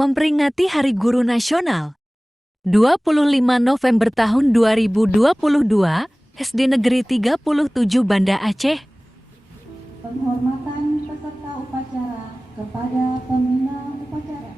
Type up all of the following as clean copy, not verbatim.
Memperingati Hari Guru Nasional 25 November tahun 2022, SD Negeri 37 Banda Aceh. Penghormatan peserta upacara kepada pembina upacara.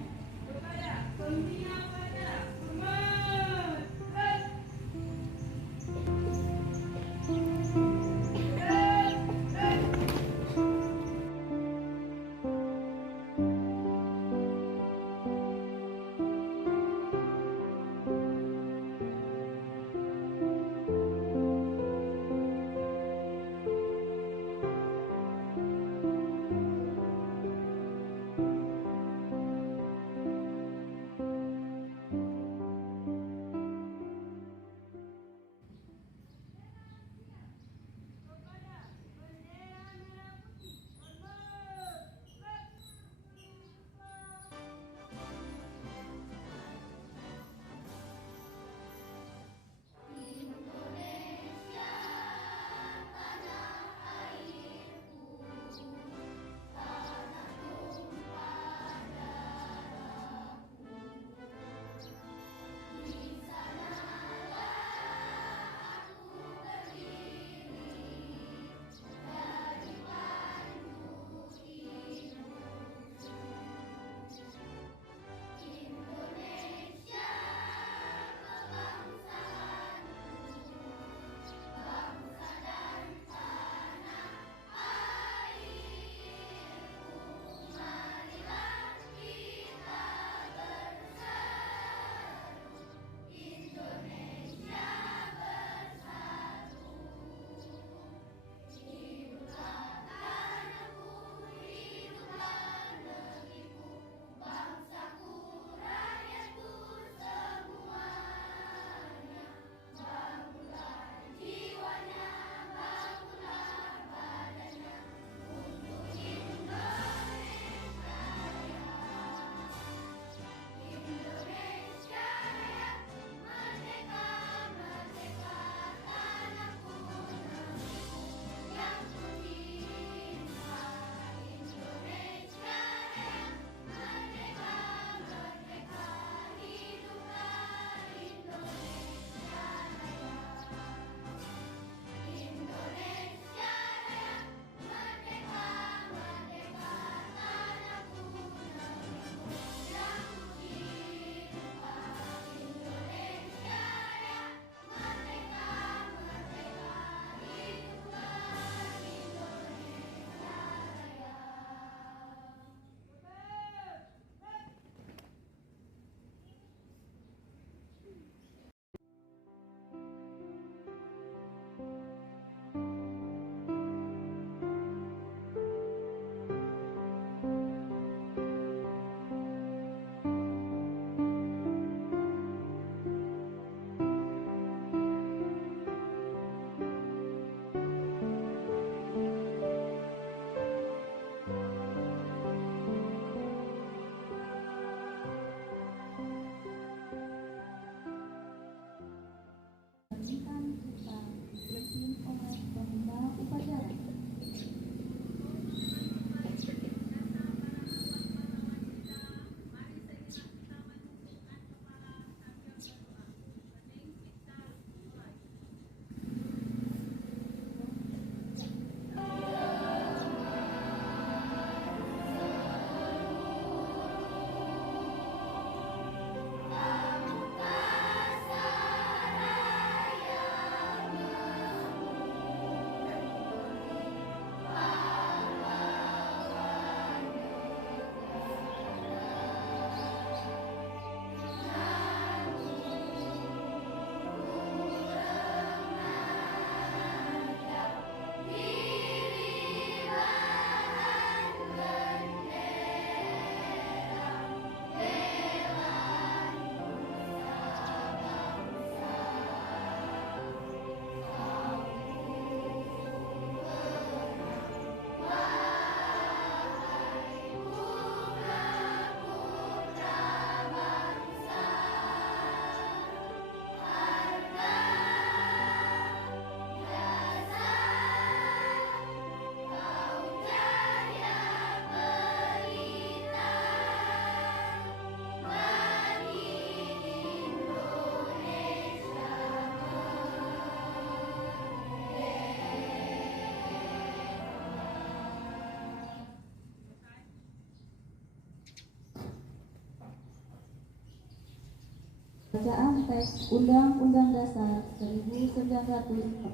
Bacaan teks Undang-Undang Dasar 1945.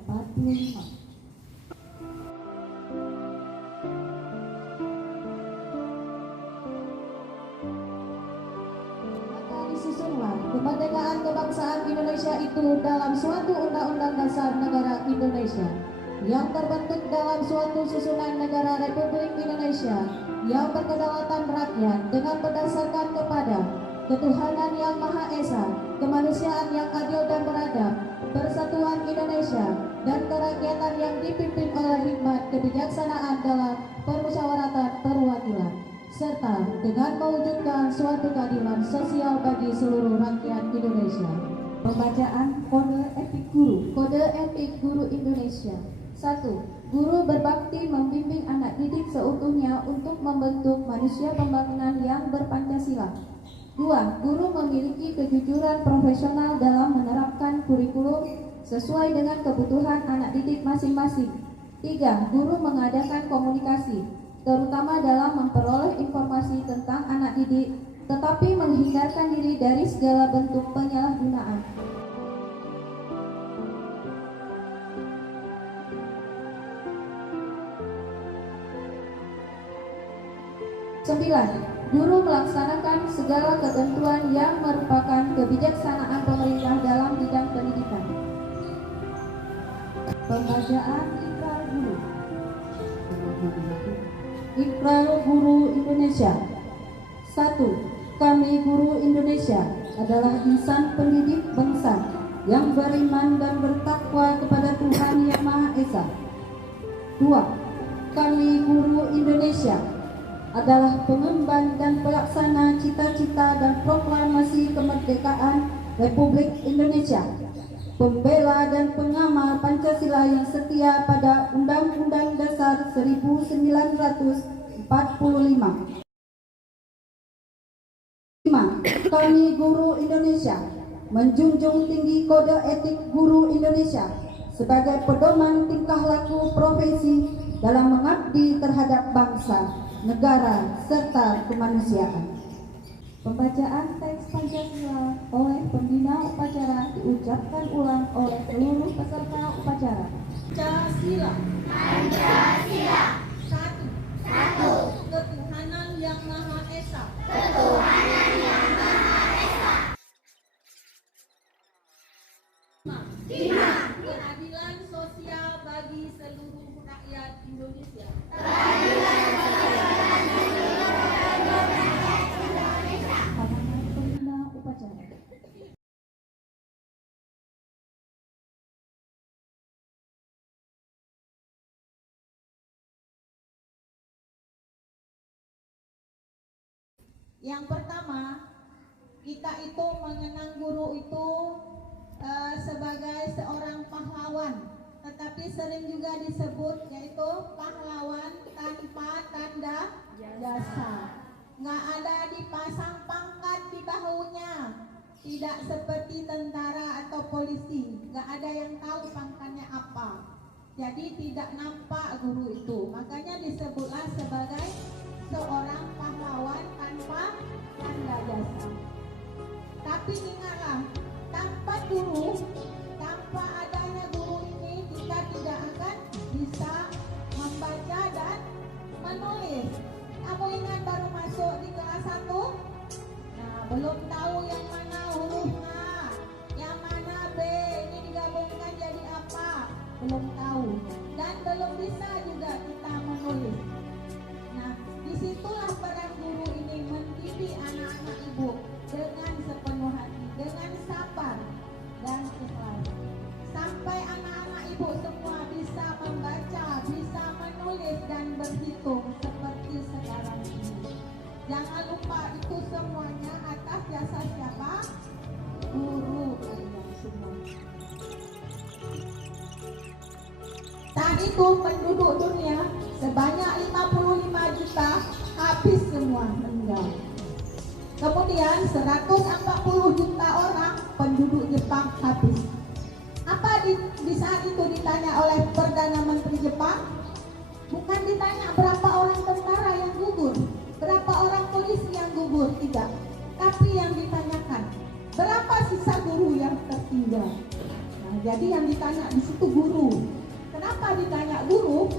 Maka disusunlah kemerdekaan kebangsaan Indonesia itu dalam suatu Undang-Undang Dasar Negara Indonesia yang terbentuk dalam suatu susunan negara Republik Indonesia yang berkedaulatan rakyat dengan berdasarkan kepada ketuhanan yang Maha Esa, kemanusiaan yang adil dan beradab, persatuan Indonesia, dan kerakyatan yang dipimpin oleh hikmat kebijaksanaan dalam permusyawaratan perwakilan, serta dengan mewujudkan suatu keadilan sosial bagi seluruh rakyat Indonesia. Pembacaan Kode Etik Guru. Kode Etik Guru Indonesia. 1. Guru berbakti membimbing anak didik seutuhnya untuk membentuk manusia pembangunan yang berpancasila. 2. Guru memiliki kejujuran profesional dalam menerapkan kurikulum sesuai dengan kebutuhan anak didik masing-masing. 3. Guru mengadakan komunikasi, terutama dalam memperoleh informasi tentang anak didik, tetapi menghindarkan diri dari segala bentuk penyalahgunaan. 9. Guru melaksanakan segala ketentuan yang merupakan kebijaksanaan pemerintah dalam bidang pendidikan. Pembacaan Ikrar Guru. Ikrar Guru Indonesia. 1. Kami guru Indonesia adalah insan pendidik bangsa yang beriman dan bertakwa kepada Tuhan Yang Maha Esa. 2. Kami guru Indonesia adalah pengemban dan pelaksana cita-cita dan proklamasi kemerdekaan Republik Indonesia, pembela dan pengamal Pancasila yang setia pada Undang-Undang Dasar 1945. 5. Kami guru Indonesia menjunjung tinggi kode etik guru Indonesia sebagai pedoman tingkah laku profesi dalam mengabdi terhadap bangsa, negara, serta kemanusiaan. Pembacaan teks Pancasila oleh pembina upacara diucapkan ulang oleh seluruh peserta upacara. Pancasila. Pancasila. 1. Ketuhanan yang Maha Esa. Ketuhanan yang Maha Esa. 5. Keadilan sosial bagi seluruh rakyat Indonesia. Keadilan sosial bagi seluruh rakyat Indonesia. Pasangan pembina upacara. Yang pertama, kita itu mengenang guru itu sebagai seorang pahlawan, tetapi sering juga disebut yaitu pahlawan tanpa tanda jasa. Nggak ada dipasang pangkat di bahunya, tidak seperti tentara atau polisi, nggak ada yang tahu pangkatnya apa. Jadi tidak nampak guru itu, makanya disebutlah sebagai seorang pahlawan tanpa tanda jasa. Tapi ingatlah, tanpa guru, tanpa adanya guru ini kita tidak akan bisa membaca dan menulis. Kamu ingat baru masuk di kelas 1? Nah, belum tahu yang mana huruf A, yang mana B, ini digabungkan jadi apa? Belum tahu. Dan belum bisa juga kita menulis. Nah, disitulah peran guru ini mendidik anak-anak ibu dengan sepenuh hati, dengan sabar dan ikhlas, sampai anak-anak ibu semua bisa membaca, bisa menulis dan berhitung seperti sekarang ini. Jangan lupa itu semuanya atas jasa siapa? Guru kalian semua. Saat itu penduduk dunia sebanyak 55 juta habis semua meninggal. Kemudian 140 juta orang penduduk Jepang habis. Apa di saat itu ditanya oleh Perdana Menteri Jepang? Bukan ditanya berapa orang tentara yang gugur, berapa orang polisi yang gugur, tidak. Tapi yang ditanyakan, berapa sisa 3. Nah, jadi yang ditanya di situ guru. Kenapa ditanya guru?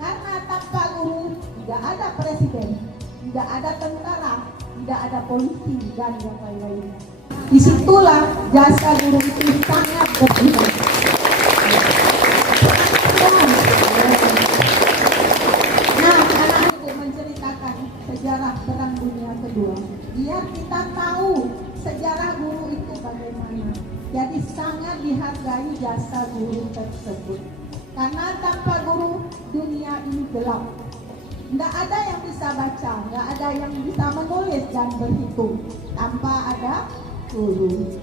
Karena tanpa guru tidak ada presiden, tidak ada tentara, tidak ada polisi, dan yang lain-lainnya. Disitulah jasa guru itu sangat berguna. Nah, anak itu menceritakan sejarah Perang Dunia Kedua. Biar kita tahu sejarah guru itu bagaimana. Jadi sangat dihargai jasa guru tersebut. Karena tanpa guru dunia ini gelap. Tidak ada yang bisa baca, tidak ada yang bisa menulis dan berhitung tanpa ada guru.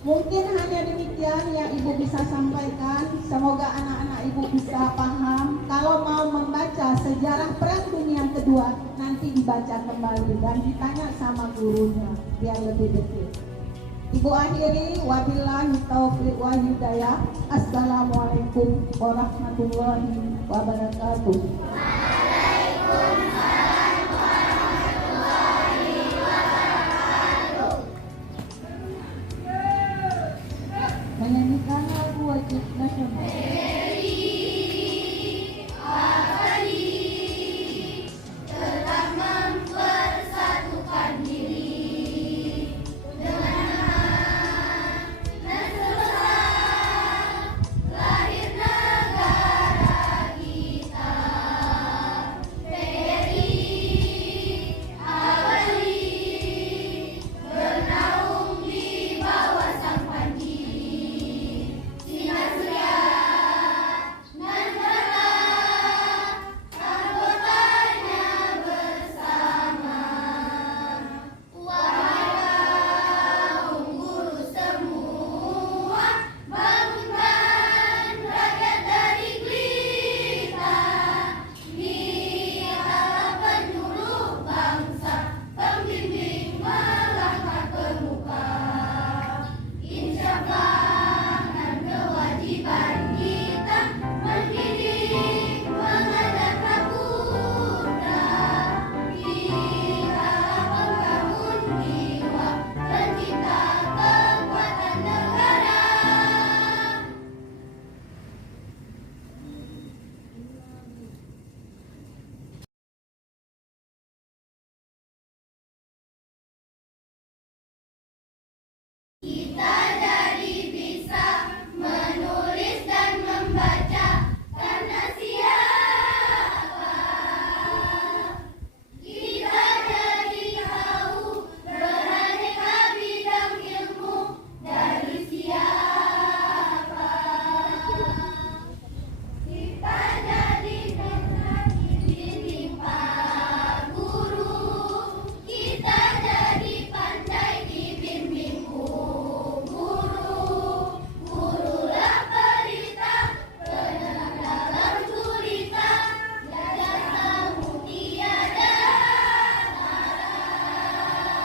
Mungkin hanya demikian yang Ibu bisa sampaikan. Semoga anak-anak Ibu bisa paham. Kalau mau membaca sejarah Perang Dunia Kedua, nanti dibaca kembali dan ditanya sama gurunya biar lebih detail. Ibu akhiri, wabillahi taufiq wa hidayah. Assalamualaikum warahmatullahi wabarakatuh. Menyanyikan lagu wajib nasional.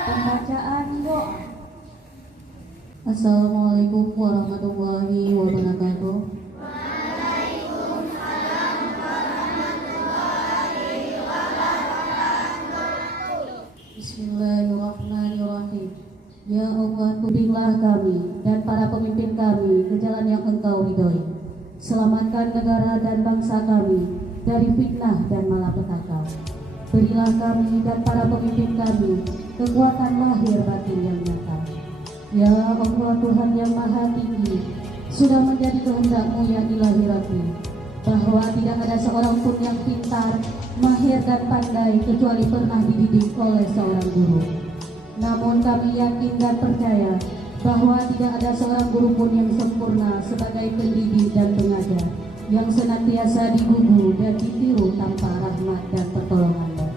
Pembacaan doa. Assalamualaikum warahmatullahi wabarakatuh. Bismillahirrahmanirrahim. Ya Allah, bimbinglah kami dan para pemimpin kami ke jalan yang Engkau ridhoi. Selamatkan negara dan bangsa kami dari fitnah dan malapetaka. Berilah kami dan para pemimpin kami kekuatan lahir batin yang nyata. Ya Allah, Tuhan yang Maha Tinggi, sudah menjadi kehendak-Mu yang ilahirati, bahwa tidak ada seorang pun yang pintar, mahir dan pandai kecuali pernah dididik oleh seorang guru. Namun kami yakin dan percaya bahwa tidak ada seorang guru pun yang sempurna sebagai pendidik dan pengajar, yang senantiasa digugu dan ditiru tanpa rahmat dan pertolongan-Mu.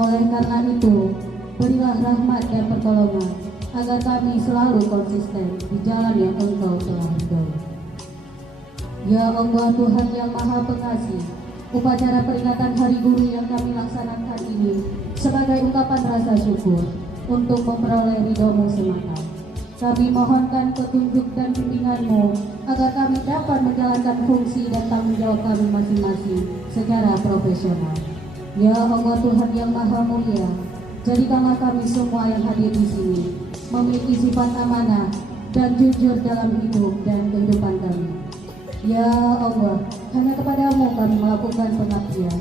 Oleh karena itu, berilah rahmat dan pertolongan agar kami selalu konsisten di jalan yang Engkau telah ridhoi. Ya Allah, Tuhan yang Maha Pengasih, upacara peringatan Hari Guru yang kami laksanakan ini sebagai ungkapan rasa syukur untuk memperoleh ridho-Mu semata. Kami mohonkan petunjuk dan bimbingan-Mu agar kami dapat menjalankan fungsi dan tanggung jawab kami masing-masing secara profesional. Ya Allah, Tuhan yang Maha Mulia, jadikanlah kami semua yang hadir di sini memiliki sifat amanah, dan jujur dalam hidup dan kehidupan kami. Ya Allah, hanya kepadamu kami melakukan pengabdian.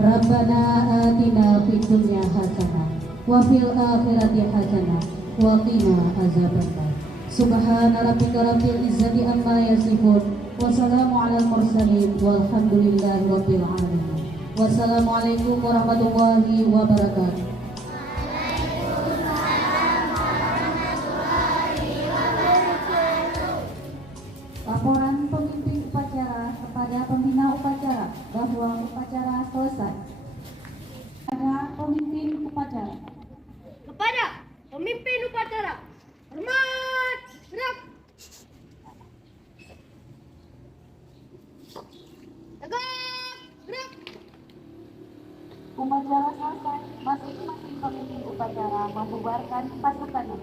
Rabbana atina fid dunya hasanah wa fil akhirati hasanah wa qina azabannar. Subhana rabbika rabbil izzati amma yasifun wa salamun alal mursalin walhamdulillahi rabbil alamin. Wassalamualaikum warahmatullahi wabarakatuh. Laporan pemimpin upacara kepada pembina upacara bahwa upacara selesai. Ada pemimpin upacara. Kepada pemimpin upacara, hormat, gerak. Tegak, gerak. Upacara selesai, masing-masing pemimpin upacara membubarkan pasukannya.